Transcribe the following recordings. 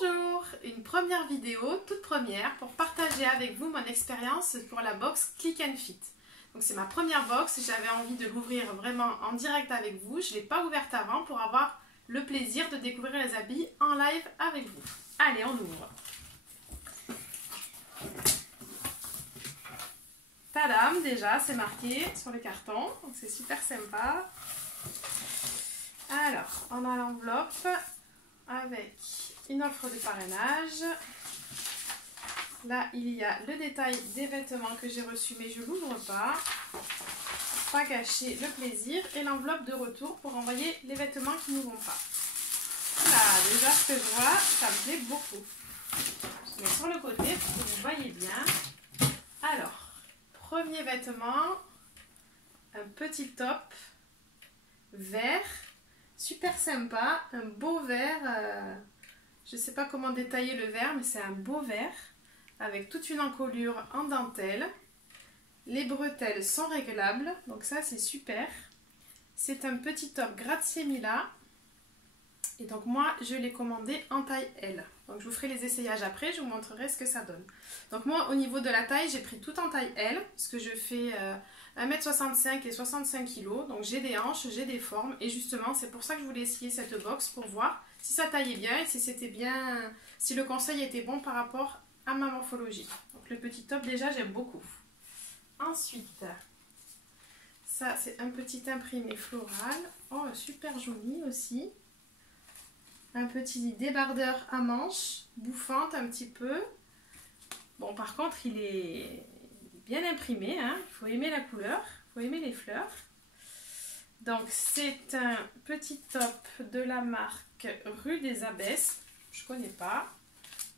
Bonjour, une première vidéo, toute première, pour partager avec vous mon expérience pour la box Click and Fit. Donc c'est ma première box, j'avais envie de l'ouvrir vraiment en direct avec vous. Je ne l'ai pas ouverte avant pour avoir le plaisir de découvrir les habits en live avec vous. Allez, on ouvre. Tadam, déjà c'est marqué sur le carton, donc c'est super sympa. Alors, on a l'enveloppe avec une offre de parrainage. Là, il y a le détail des vêtements que j'ai reçus, mais je ne l'ouvre pas. Pas gâcher le plaisir. Et l'enveloppe de retour pour envoyer les vêtements qui ne vont pas. Là, déjà ce que je vois, ça me plaît beaucoup. Je mets sur le côté pour que vous voyez bien. Alors, premier vêtement, un petit top vert. Super sympa, un beau vert, je ne sais pas comment détailler le vert, mais c'est un beau vert avec toute une encolure en dentelle. Les bretelles sont réglables, donc ça c'est super. C'est un petit top grazie mila et donc moi je l'ai commandé en taille L. Donc je vous ferai les essayages après, je vous montrerai ce que ça donne. Donc moi au niveau de la taille, j'ai pris tout en taille L parce que je fais 1m65 et 65 kg, donc j'ai des hanches, j'ai des formes et justement c'est pour ça que je voulais essayer cette box pour voir si ça taillait bien et si c'était bien, si le conseil était bon par rapport à ma morphologie. Donc le petit top déjà j'aime beaucoup. Ensuite, ça c'est un petit imprimé floral, oh super joli aussi. Un petit débardeur à manches, bouffante un petit peu. Bon par contre il est bien imprimé, hein. Il faut aimer la couleur, il faut aimer les fleurs. Donc c'est un petit top de la marque Rue des Abbesses, je ne connais pas.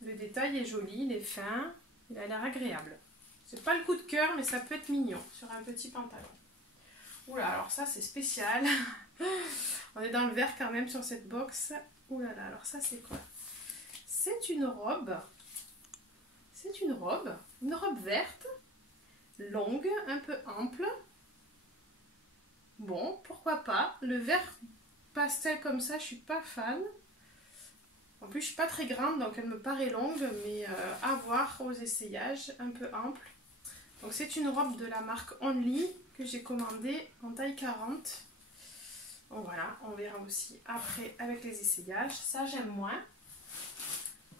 Le détail est joli, il est fin, il a l'air agréable. C'est pas le coup de cœur mais ça peut être mignon sur un petit pantalon. Oula, alors ça c'est spécial. On est dans le vert quand même sur cette box. Oula là, alors ça c'est quoi? C'est une robe. C'est une robe verte. Longue, un peu ample. Bon, pourquoi pas. Le vert pastel comme ça, je suis pas fan. En plus, je suis pas très grande, donc elle me paraît longue, mais à voir aux essayages, un peu ample. Donc c'est une robe de la marque Only que j'ai commandée en taille 40. Donc voilà, on verra aussi après avec les essayages. Ça, j'aime moins.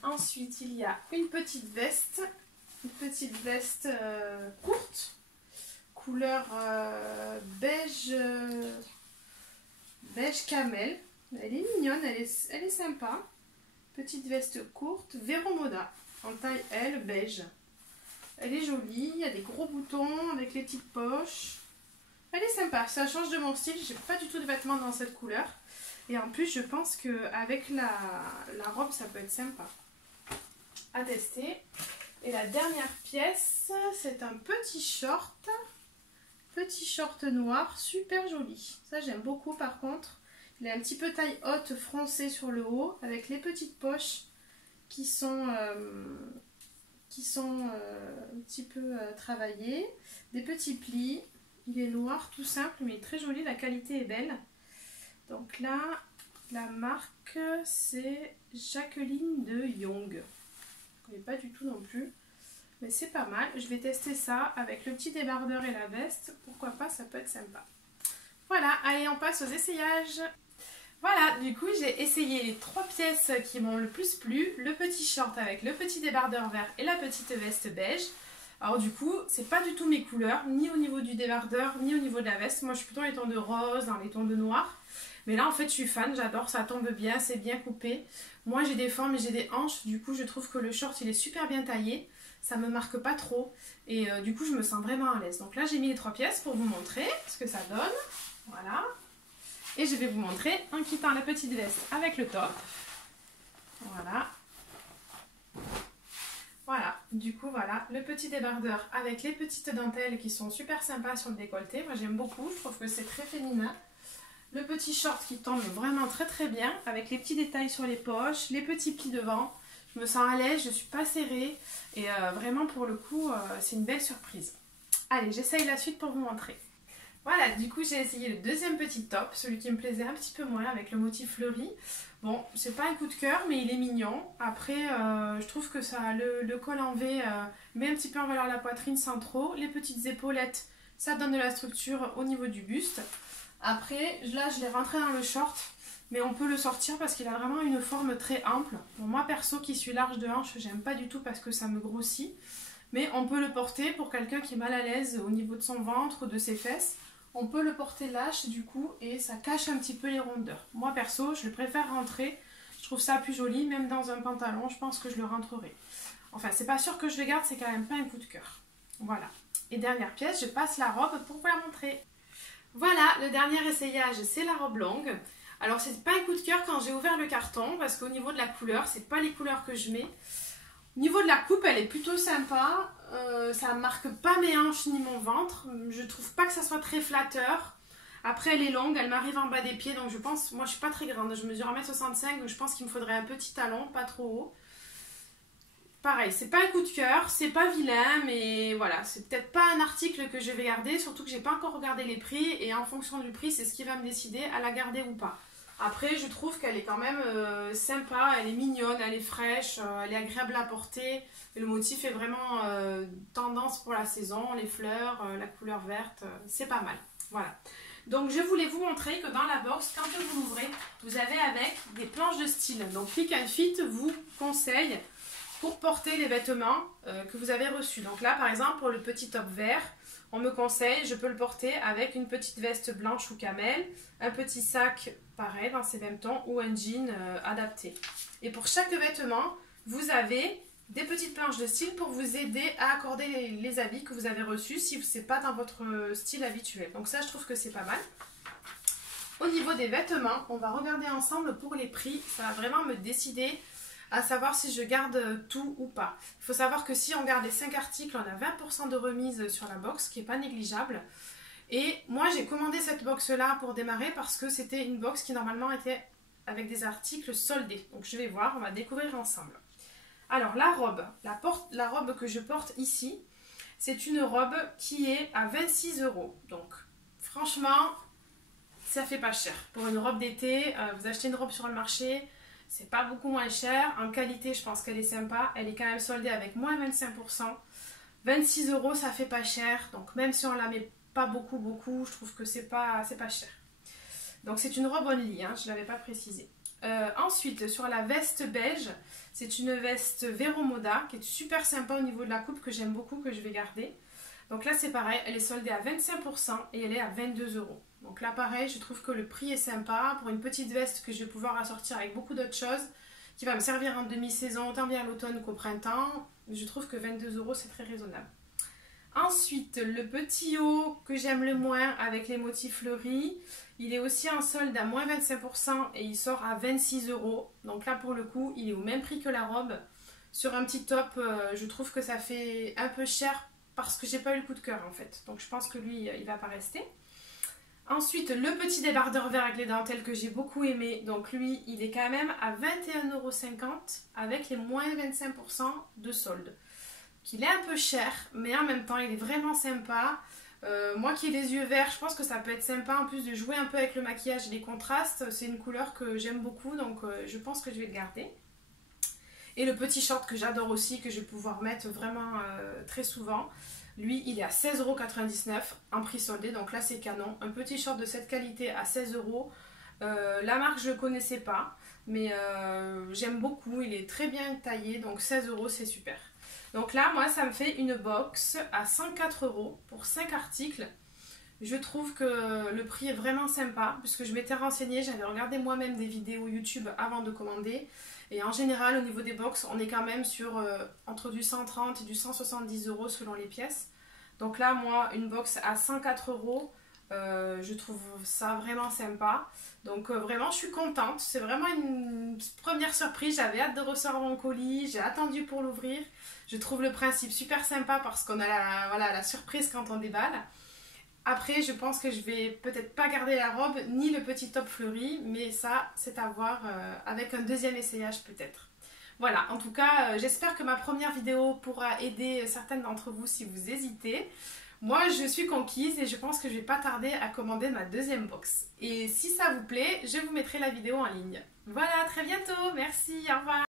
Ensuite, il y a une petite veste. Une petite veste courte, couleur beige, beige camel. Elle est mignonne, elle est sympa. Petite veste courte, Vero Moda, en taille L, beige. Elle est jolie, il y a des gros boutons avec les petites poches. Elle est sympa, ça change de mon style, j'ai pas du tout de vêtements dans cette couleur. Et en plus, je pense qu'avec la robe, ça peut être sympa. À tester. Et la dernière pièce, c'est un petit short noir, super joli. Ça j'aime beaucoup par contre. Il est un petit peu taille haute froncé sur le haut, avec les petites poches qui sont un petit peu travaillées. Des petits plis, il est noir tout simple, mais il est très joli, la qualité est belle. Donc là, la marque c'est Jacqueline de Young. Je ne connais pas du tout non plus, mais c'est pas mal. Je vais tester ça avec le petit débardeur et la veste, pourquoi pas, ça peut être sympa. Voilà, allez on passe aux essayages. Voilà, du coup j'ai essayé les 3 pièces qui m'ont le plus plu, le petit short avec le petit débardeur vert et la petite veste beige. Alors du coup c'est pas du tout mes couleurs, ni au niveau du débardeur ni au niveau de la veste. Moi je suis plutôt dans les tons de rose, dans les tons de noir. Mais là en fait je suis fan, j'adore, ça tombe bien, c'est bien coupé. Moi j'ai des formes et j'ai des hanches, du coup je trouve que le short il est super bien taillé. Ça me marque pas trop et du coup je me sens vraiment à l'aise. Donc là j'ai mis les 3 pièces pour vous montrer ce que ça donne. Voilà. Et je vais vous montrer en quittant la petite veste avec le top. Voilà. Voilà, du coup voilà, le petit débardeur avec les petites dentelles qui sont super sympas sur le décolleté. Moi j'aime beaucoup, je trouve que c'est très féminin. Le petit short qui tombe vraiment très très bien avec les petits détails sur les poches, les petits plis devant. Je me sens à l'aise, je ne suis pas serrée et vraiment pour le coup c'est une belle surprise. Allez, j'essaye la suite pour vous montrer. Voilà, du coup j'ai essayé le deuxième petit top, celui qui me plaisait un petit peu moins avec le motif fleuri. Bon, c'est pas un coup de cœur, mais il est mignon. Après, je trouve que ça, le col en V met un petit peu en valeur la poitrine sans trop. Les petites épaulettes, ça donne de la structure au niveau du buste. Après, là je l'ai rentré dans le short, mais on peut le sortir parce qu'il a vraiment une forme très ample. Bon, moi perso qui suis large de hanche, j'aime pas du tout parce que ça me grossit. Mais on peut le porter pour quelqu'un qui est mal à l'aise au niveau de son ventre ou de ses fesses. On peut le porter lâche du coup et ça cache un petit peu les rondeurs. Moi perso, je le préfère rentrer. Je trouve ça plus joli, même dans un pantalon, je pense que je le rentrerai. Enfin, c'est pas sûr que je le garde, c'est quand même pas un coup de cœur. Voilà. Et dernière pièce, je passe la robe pour vous la montrer. Voilà, le dernier essayage, c'est la robe longue. Alors, c'est pas un coup de cœur quand j'ai ouvert le carton, parce qu'au niveau de la couleur, c'est pas les couleurs que je mets. Au niveau de la coupe, elle est plutôt sympa. Ça ne marque pas mes hanches ni mon ventre. Je trouve pas que ça soit très flatteur. Après, elle est longue, elle m'arrive en bas des pieds, donc je pense, moi je suis pas très grande, je mesure 1m65, donc je pense qu'il me faudrait un petit talon, pas trop haut. Pareil, c'est pas un coup de cœur, c'est pas vilain, mais voilà, c'est peut-être pas un article que je vais garder, surtout que j'ai pas encore regardé les prix, et en fonction du prix, c'est ce qui va me décider à la garder ou pas. Après, je trouve qu'elle est quand même sympa, elle est mignonne, elle est fraîche, elle est agréable à porter. Et le motif est vraiment tendance pour la saison, les fleurs, la couleur verte, c'est pas mal. Voilà. Donc, je voulais vous montrer que dans la box, quand vous l'ouvrez, vous avez avec des planches de style. Donc, Click & Fit vous conseille pour porter les vêtements que vous avez reçus. Donc là, par exemple, pour le petit top vert, on me conseille, je peux le porter avec une petite veste blanche ou camel, un petit sac pareil dans ces mêmes tons ou un jean adapté. Et pour chaque vêtement, vous avez des petites planches de style pour vous aider à accorder les habits que vous avez reçus si ce n'est pas dans votre style habituel. Donc ça, je trouve que c'est pas mal. Au niveau des vêtements, on va regarder ensemble pour les prix. Ça va vraiment me décider à savoir si je garde tout ou pas. Il faut savoir que si on garde les 5 articles, on a 20% de remise sur la box, qui n'est pas négligeable. Et moi, j'ai commandé cette box-là pour démarrer parce que c'était une box qui normalement était avec des articles soldés. Donc je vais voir, on va découvrir ensemble. Alors la robe, la robe que je porte ici, c'est une robe qui est à 26 €. Donc franchement, ça fait pas cher. Pour une robe d'été, vous achetez une robe sur le marché, c'est pas beaucoup moins cher. En qualité, je pense qu'elle est sympa. Elle est quand même soldée avec moins 25%. 26 €, ça fait pas cher. Donc même si on la met pas beaucoup, je trouve que c'est pas cher. Donc c'est une robe only, hein, je ne l'avais pas précisé. Ensuite, sur la veste beige, c'est une veste Vero Moda qui est super sympa au niveau de la coupe, que j'aime beaucoup, que je vais garder. Donc là c'est pareil, elle est soldée à 25% et elle est à 22 €. Donc là pareil, je trouve que le prix est sympa pour une petite veste que je vais pouvoir assortir avec beaucoup d'autres choses, qui va me servir en demi-saison, autant bien à l'automne qu'au printemps. Je trouve que 22 € c'est très raisonnable. Ensuite, le petit haut que j'aime le moins avec les motifs fleuris, il est aussi en solde à moins 25% et il sort à 26 €. Donc là pour le coup, il est au même prix que la robe. Sur un petit top, je trouve que ça fait un peu cher parce que j'ai pas eu le coup de cœur en fait. Donc je pense que lui, il va pas rester. Ensuite, le petit débardeur vert avec les dentelles que j'ai beaucoup aimé. Donc lui, il est quand même à 21,50 € avec les moins 25% de solde. Il est un peu cher, mais en même temps, il est vraiment sympa. Moi qui ai les yeux verts, je pense que ça peut être sympa en plus de jouer un peu avec le maquillage et les contrastes. C'est une couleur que j'aime beaucoup, donc je pense que je vais le garder. Et le petit short que j'adore aussi, que je vais pouvoir mettre vraiment très souvent. Lui, il est à 16,99 € en prix soldé, donc là c'est canon. Un petit short de cette qualité à 16 €. La marque, je ne connaissais pas, mais j'aime beaucoup. Il est très bien taillé, donc 16 € c'est super. Donc là, moi, ça me fait une box à 104 € pour 5 articles. Je trouve que le prix est vraiment sympa, puisque je m'étais renseignée, j'avais regardé moi-même des vidéos YouTube avant de commander. Et en général, au niveau des box, on est quand même sur entre du 130 et du 170 € selon les pièces. Donc là, moi, une box à 104 €, je trouve ça vraiment sympa. Donc vraiment, je suis contente. C'est vraiment une première surprise. J'avais hâte de recevoir mon colis. J'ai attendu pour l'ouvrir. Je trouve le principe super sympa parce qu'on a la surprise quand on déballe. Après, je pense que je vais peut-être pas garder la robe ni le petit top fleuri, mais ça, c'est à voir avec un deuxième essayage peut-être. Voilà, en tout cas, j'espère que ma première vidéo pourra aider certaines d'entre vous si vous hésitez. moi je suis conquise et je pense que je vais pas tarder à commander ma deuxième box. Et si ça vous plaît, je vous mettrai la vidéo en ligne. Voilà, à très bientôt, merci, au revoir.